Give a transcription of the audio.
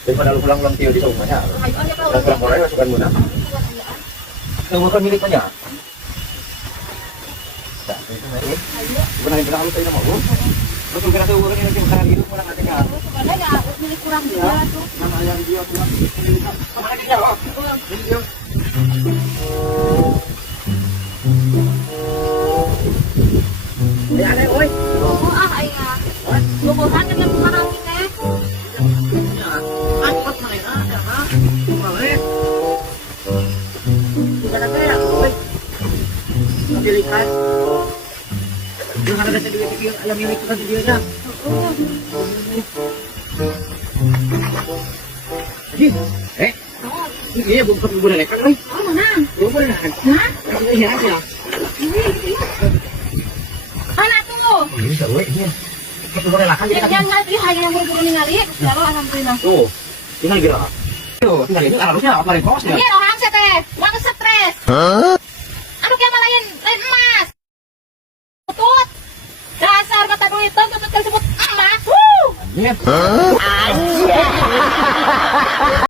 Daripada lu pulang-pulang tiyo di rumahnya. Pulang orang masukkan muna. Bukan milik punya. Benar benar lu tahu mau. Betul kira tahu orang yang makan hidup orang katanya. Sebenarnya nggak milik kurang dia tuh. Nama yang dia pulang. Sama lagi jawab. Ya ada oi. Oh ah ayah. Bobohan dengan parang kita. Cepat main ada ha. Balik. Tidak ada ya, oi. Dilihat. Dia ada sedikit video alam yang itu kan videonya. Jadi, iya bukan boleh lekan oi. Oh mana? Boleh lekan. Hah? Ini aja. Anak tuh. Ini seru ini. Kita boleh lekan jadi kan. Jangan ngerti hanya yang buru-buru ningali. Ya lo alhamdulillah. Tuh. Tinggal gila. Tuh, tinggal ini harusnya apa nih bosnya? Iya orang teh, wang stres. Anu kieu mah lain emas. Tutut. Dasar mata duit tutut disebut emas. Anjir. Anjir.